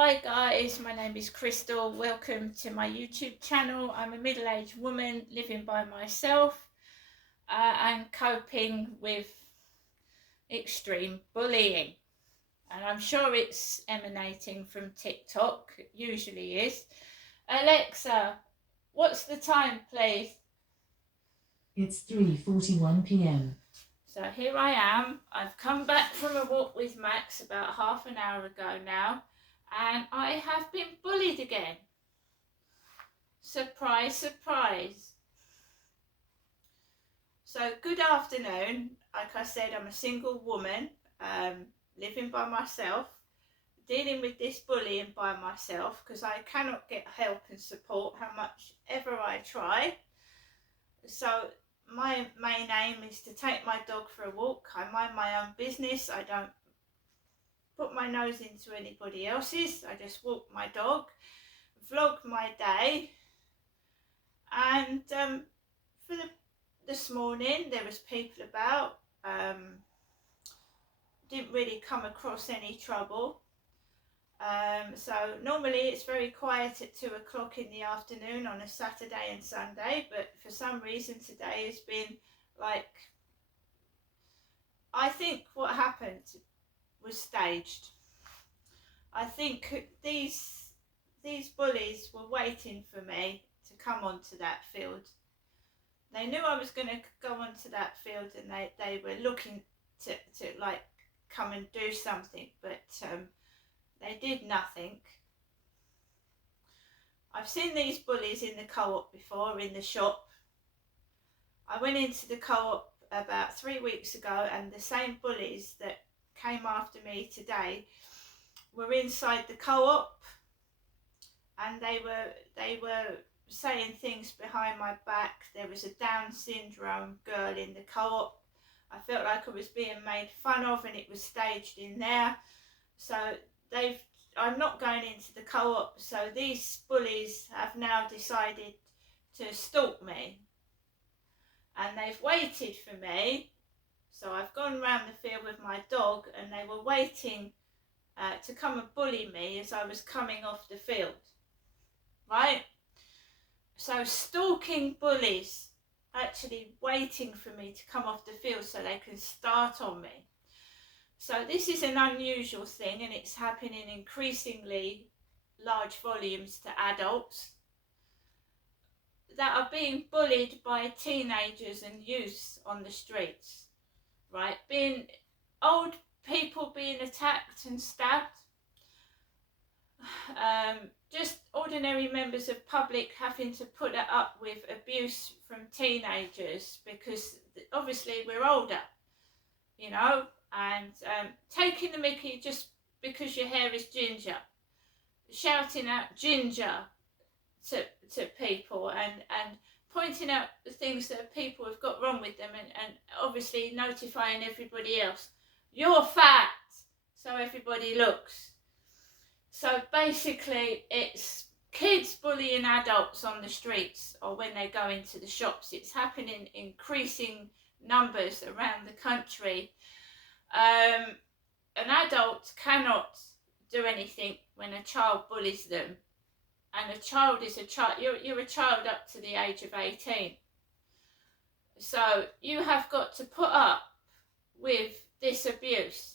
Hi guys, my name is Crystal. Welcome to my YouTube channel. I'm a middle-aged woman living by myself and coping with extreme bullying. And I'm sure it's emanating from TikTok, it usually is. Alexa, what's the time, please? It's 3:41 p.m. So here I am. I've come back from a walk with Max about half an hour ago now, and I have been bullied again. Surprise, surprise. So good afternoon. Like I said, I'm a single woman, living by myself, dealing with this bullying by myself because I cannot get help and support how much ever I try. So my main aim is to take my dog for a walk. I mind my own business. I don't put my nose into anybody else's. I just walk my dog, vlog my day, and for this morning there was people about. Didn't really come across any trouble. So normally it's very quiet at 2 o'clock in the afternoon on a Saturday and Sunday, but for some reason today has been like, I think what happened was staged. I think these bullies were waiting for me to come onto that field. They knew I was going to go onto that field, and they were looking to like come and do something, but they did nothing. I've seen these bullies in the co-op before, in the shop. I went into the co-op about 3 weeks ago, and the same bullies that came after me today were inside the co-op, and they were saying things behind my back. There was a Down syndrome girl in the co-op. I felt like I was being made fun of, and it was staged in there. So I'm not going into the co-op, so these bullies have now decided to stalk me, and they've waited for me. So I've gone round the field with my dog, and they were waiting to come and bully me as I was coming off the field, right? So stalking bullies, actually waiting for me to come off the field so they can start on me. So this is an unusual thing, and it's happening in increasingly large volumes to adults that are being bullied by teenagers and youths on the streets, right? Being old people being attacked and stabbed, just ordinary members of public having to put up with abuse from teenagers because obviously we're older, you know, and taking the mickey just because your hair is ginger, shouting out ginger to people, and pointing out the things that people have got wrong with them, and obviously notifying everybody else, you're fat, so everybody looks. So basically it's kids bullying adults on the streets or when they go into the shops. It's happening in increasing numbers around the country. An adult cannot do anything when a child bullies them, and a child is a child. You're a child up to the age of 18. So you have got to put up with this abuse.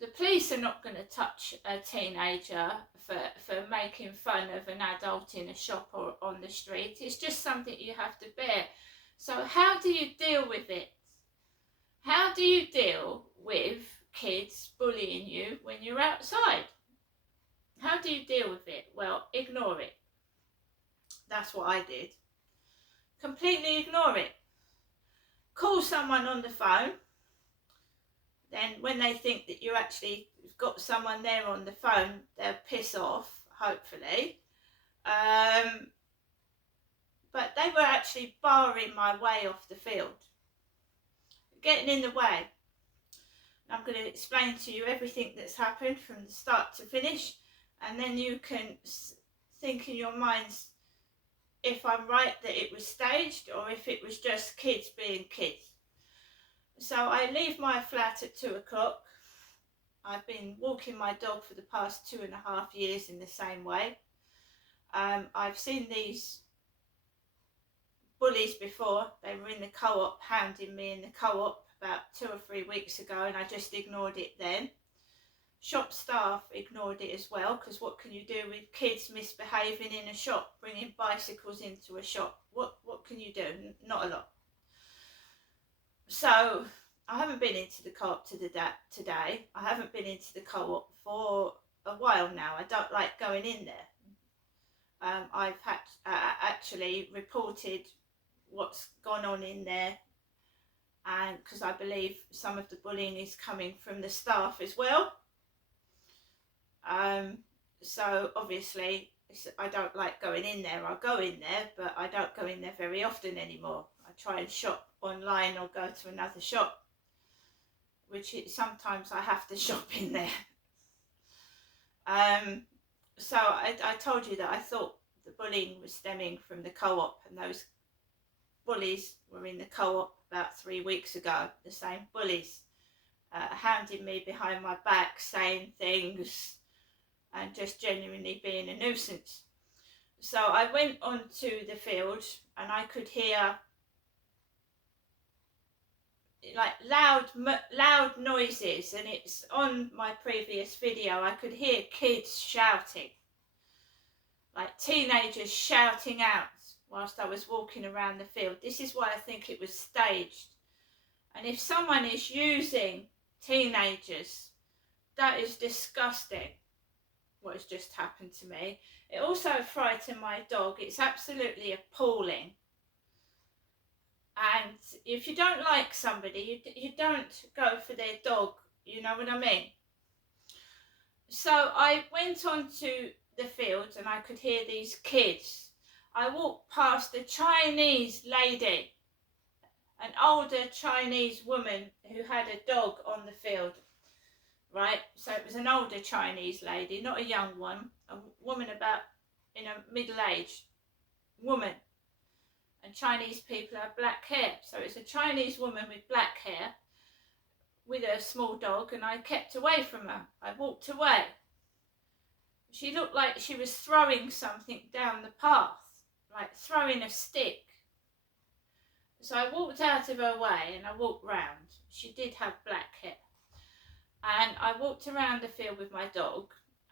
The police are not going to touch a teenager for making fun of an adult in a shop or on the street. It's just something you have to bear. So how do you deal with it? How do you deal with kids bullying you when you're outside? How do you deal with it? Well, ignore it. That's what I did. Completely ignore it. Call someone on the phone. Then when they think that you actually got someone there on the phone, they'll piss off, hopefully. But they were actually barring my way off the field, getting in the way. I'm going to explain to you everything that's happened from the start to finish, and then you can think in your minds if I'm right that it was staged or if it was just kids being kids. So I leave my flat at 2 o'clock. I've been walking my dog for the past 2.5 years in the same way. I've seen these bullies before. They were in the co-op, hounding me in the co-op about 2 or 3 weeks ago, and I just ignored it then. Shop staff ignored it as well, because what can you do with kids misbehaving in a shop, bringing bicycles into a shop? What can you do? Not a lot. So I haven't been into the co-op today. I haven't been into the co-op for a while now. I don't like going in there. I've had actually reported what's gone on in there, and because I believe some of the bullying is coming from the staff as well. So obviously I don't like going in there. I'll go in there, but I don't go in there very often anymore. I try and shop online or go to another shop, which sometimes I have to shop in there. So I told you that I thought the bullying was stemming from the co-op, and those bullies were in the co-op about 3 weeks ago. The same bullies hounding me behind my back, saying things, and just genuinely being a nuisance. So I went onto the field, and I could hear like loud noises, and it's on my previous video. I could hear kids shouting, like teenagers shouting out whilst I was walking around the field. This is why I think it was staged. And if someone is using teenagers, that is disgusting, what has just happened to me. It also frightened my dog. It's absolutely appalling. And if you don't like somebody, you don't go for their dog, you know what I mean? So I went onto the field, and I could hear these kids. I walked past a Chinese lady, an older Chinese woman who had a dog on the field, right? So it was an older Chinese lady, not a young one, a woman about in a middle-aged woman. And Chinese people have black hair. So it's a Chinese woman with black hair with a small dog, and I kept away from her. I walked away. She looked like she was throwing something down the path, like throwing a stick. So I walked out of her way, and I walked round. She did have black hair. And I walked around the field with my dog,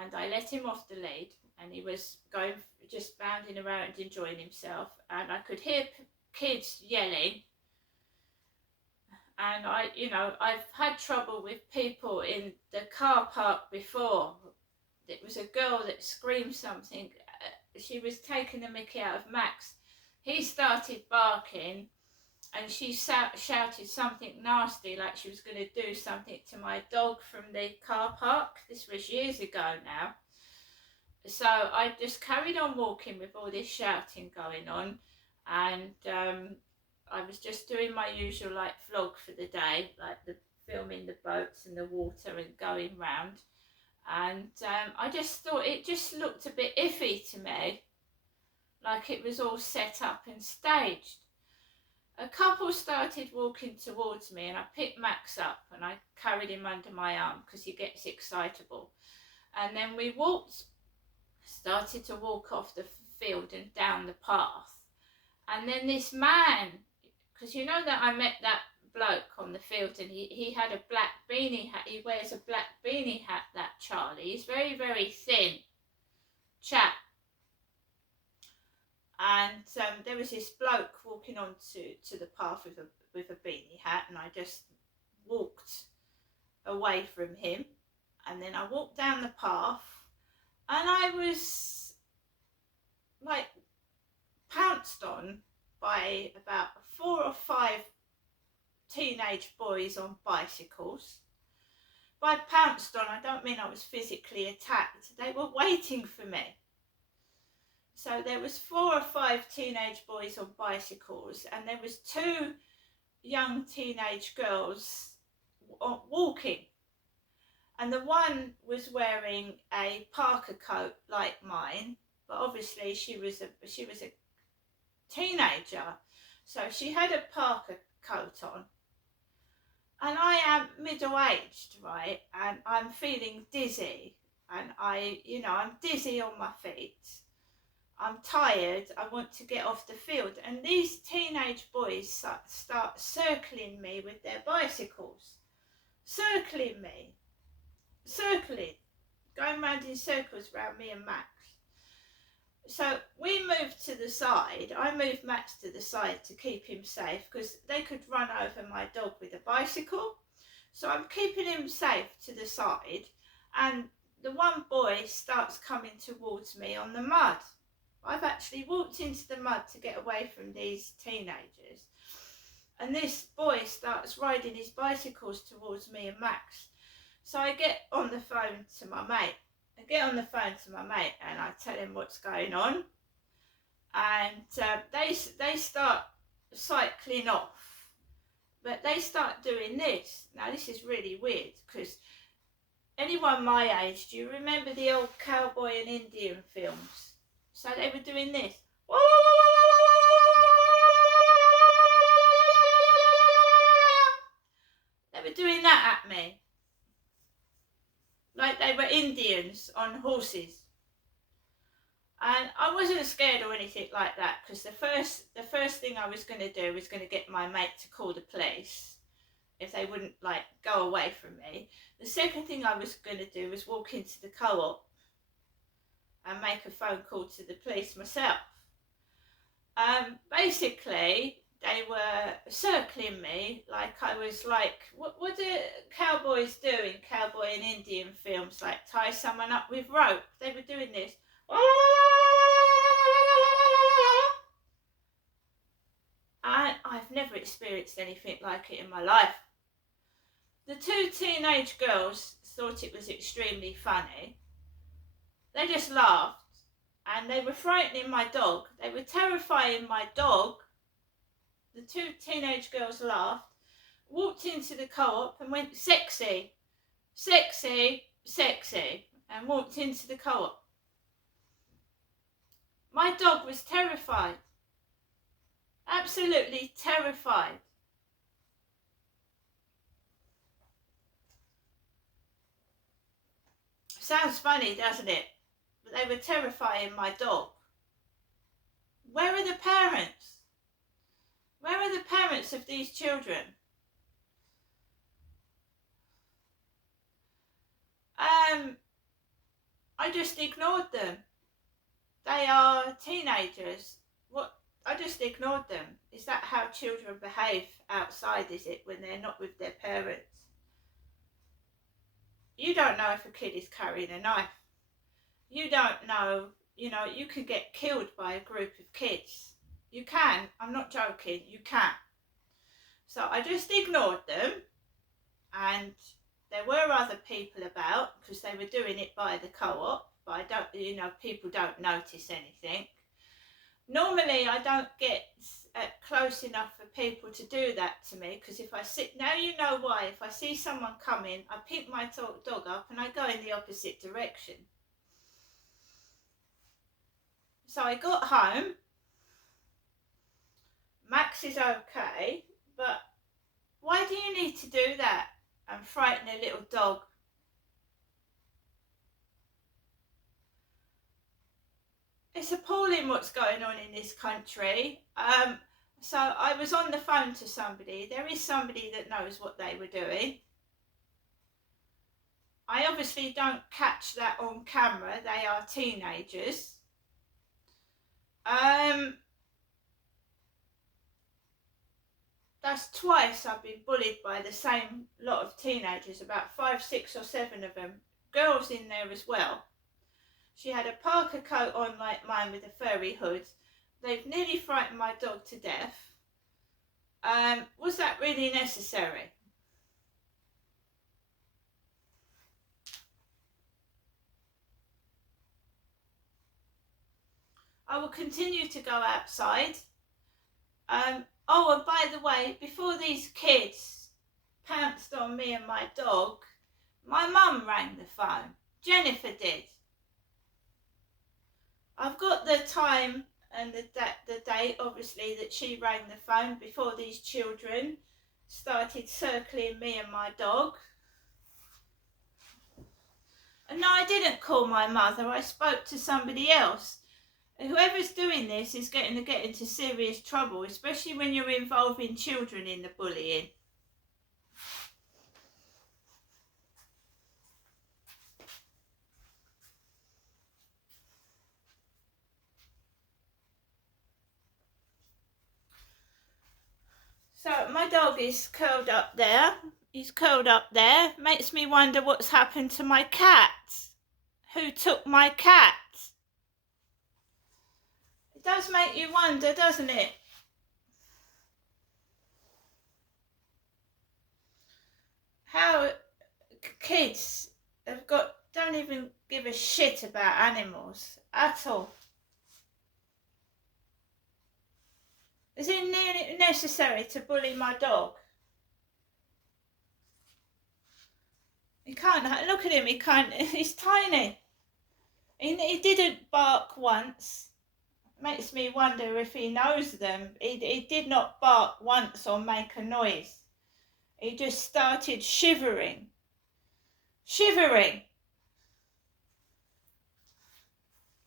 and I let him off the lead, and he was going, just bounding around, enjoying himself. And I could hear kids yelling. And I've had trouble with people in the car park before. It was a girl that screamed something. She was taking the mickey out of Max. He started barking, and she shouted something nasty, like she was going to do something to my dog from the car park. This was years ago now. So I just carried on walking with all this shouting going on, and I was just doing my usual like vlog for the day, like the filming the boats and the water and going round. And I just thought it just looked a bit iffy to me, like it was all set up and staged. A couple started walking towards me, and I picked Max up and I carried him under my arm because he gets excitable. And then we started to walk off the field and down the path. And then this man, because you know that I met that bloke on the field, and he had a black beanie hat. He wears a black beanie hat, that Charlie. He's very, very thin chap. And there was this bloke walking on to the path with a beanie hat, and I just walked away from him. And then I walked down the path, and I was like pounced on by about 4 or 5 teenage boys on bicycles. By pounced on, I don't mean I was physically attacked. They were waiting for me. So there was 4 or 5 teenage boys on bicycles, and there was 2 young teenage girls walking. And the one was wearing a parka coat like mine, but obviously she was a teenager, so she had a parka coat on. And I am middle-aged, right? And I'm feeling dizzy. And I'm dizzy on my feet. I'm tired. I want to get off the field. And these teenage boys start circling me with their bicycles. Circling me. Circling. Going round in circles around me and Max. So we moved to the side. I moved Max to the side to keep him safe because they could run over my dog with a bicycle. So I'm keeping him safe to the side, and the one boy starts coming towards me on the mud. I've actually walked into the mud to get away from these teenagers, and this boy starts riding his bicycles towards me and Max. So I get on the phone to my mate. And I tell him what's going on, and they start cycling off, but they start doing this. Now this is really weird because anyone my age, do you remember the old cowboy and Indian films? So they were doing this. They were doing that at me. Like they were Indians on horses. And I wasn't scared or anything like that because the first thing I was going to do was going to get my mate to call the police if they wouldn't go away from me. The second thing I was going to do was walk into the co-op and make a phone call to the police myself. Basically, they were circling me like I was what do cowboys do in cowboy and Indian films? Like tie someone up with rope. They were doing this. And I've never experienced anything like it in my life. The two teenage girls thought it was extremely funny. They just laughed and they were frightening my dog. They were terrifying my dog. The two teenage girls laughed, walked into the co-op and went, sexy, sexy, sexy, and walked into the co-op. My dog was terrified, absolutely terrified. Sounds funny, doesn't it? But they were terrifying my dog. Where are the parents? Where are the parents of these children? I just ignored them. They are teenagers. I just ignored them. Is that how children behave outside, is it, when they're not with their parents? You don't know if a kid is carrying a knife. You don't know, you could get killed by a group of kids. You can. I'm not joking. You can. So I just ignored them, and there were other people about because they were doing it by the co-op, but people don't notice anything. Normally I don't get close enough for people to do that to me because if I sit, now you know why, if I see someone coming, I pick my dog up and I go in the opposite direction. So I got home. Max is okay, but why do you need to do that and frighten a little dog? It's appalling what's going on in this country. So I was on the phone to somebody. There is somebody that knows what they were doing. I obviously don't catch that on camera. They are teenagers. That's twice I've been bullied by the same lot of teenagers, about 5, 6 or 7 of them. Girls in there as well. She had a parka coat on like mine with a furry hood. They've nearly frightened my dog to death. Was that really necessary? I will continue to go outside. Oh, and by the way, before these kids pounced on me and my dog, my mum rang the phone. Jennifer did. I've got the time and the date, obviously, that she rang the phone before these children started circling me and my dog. And no, I didn't call my mother, I spoke to somebody else. And whoever's doing this is going to get into serious trouble, especially when you're involving children in the bullying. So my dog is curled up there. He's curled up there. Makes me wonder what's happened to my cat. Who took my cat? It does make you wonder, doesn't it? How kids don't even give a shit about animals at all. Is it necessary to bully my dog? He can't, look at him, he's tiny. He didn't bark once. Makes me wonder if he knows them. He did not bark once or make a noise. He just started shivering. Shivering.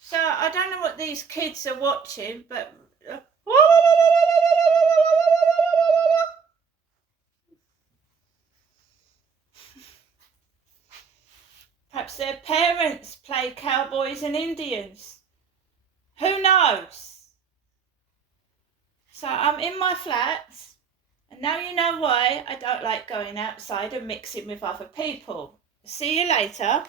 So I don't know what these kids are watching, but perhaps their parents play cowboys and Indians. Who knows? So I'm in my flat, and now you know why I don't like going outside and mixing with other people. See you later.